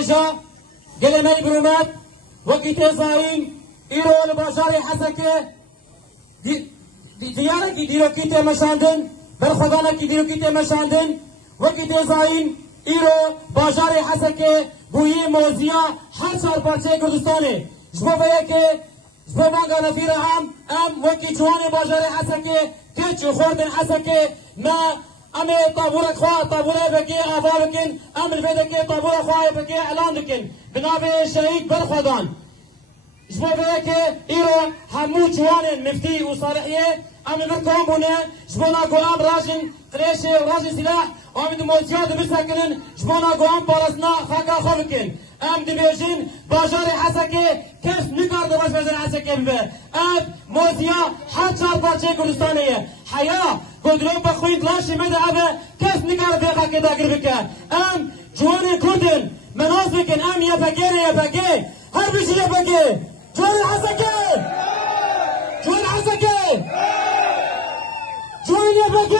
بيجا قال مالي برومات وقت زاين إيرو البشر حسكه دیاره کی دیرو کیته مشاندن بر خدانا کی دیرو کیته مشاندن وقت زاین ایرو بازار حسکه بوی موزیا هر چهار پارچه کردستانه جبو بیا که جبو مانگا نفیر ام وقت جوان بازار حسکه تیچ خوردن حسکه ما امی طابورک خواه طابوره بکی آفا بکن ام الفیده که طابوره خواه بکی اعلان بکن بنابه شهید بر خدان جبو بیا که ایرو همو جوان مفتی و صالحیه ام برکم بونه جبو ناگو ام راجن قریشه و راجن سلاح ام دو موزیاد بسکنن جبو ناگو ام پارسنا خاکا خو بکن ام دبیجین بازار حسکه کس نکارده باش بازار حسکه ببه ام موزیا هر چهار پارچه کردستانیه حیا گدرون بخوید لاشی مده ابه کس نکارده خاکه داگر بکه ام جوان کردن مناز بکن ام یپگه هر بیشی یپگه جوان حسکه جوان حسکه جوان یپگه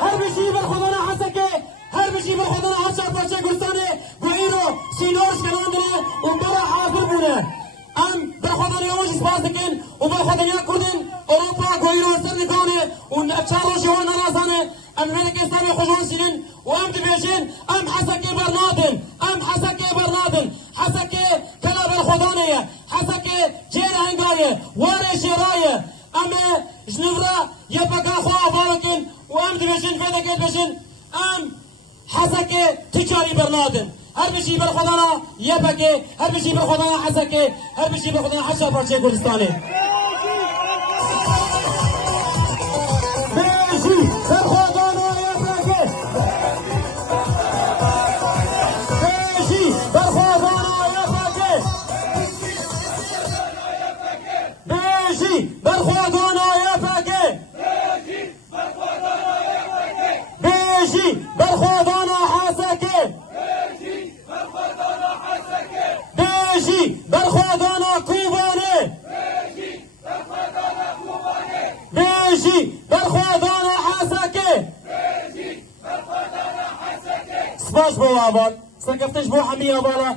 هر بیشی بر خدانا حسکه هر بیشی بر خدانا هر چهار پارچه کردستانه گو ایرو سینورش کلاندنه و برا حاضر بونه ام بر خدانا یومش اسپاس دکن و بر خدانا کردن اوروپا گو ایرو سر نکانه و نفچار جوان نرازانه ام ملک اسلامی خوشوان سینن و ام دبیجن ام حسکه برنادن حسکه کلا بر خدانه حسکه جیر هنگایه واره شیرایه ام جنورا یپکا خواه بارکن و ام دبیجن فیدکت بشن ام حسکه تجاری برنادن هر بشی بر خدانا یپکه هر بشی بر خدانا حسکه هر بشی بر خدانا حشا پارچه کردستانه بیشی بر خدانا یپکه بیشی بر خدانا یپکه بیشی بر خدانا یپکه بیشی بر خدانا حسکه بیشی بر خدانا کوبانه بیشی بر خدانا حسکه سپاس بو آباد سرکفتش بو حمی آبالا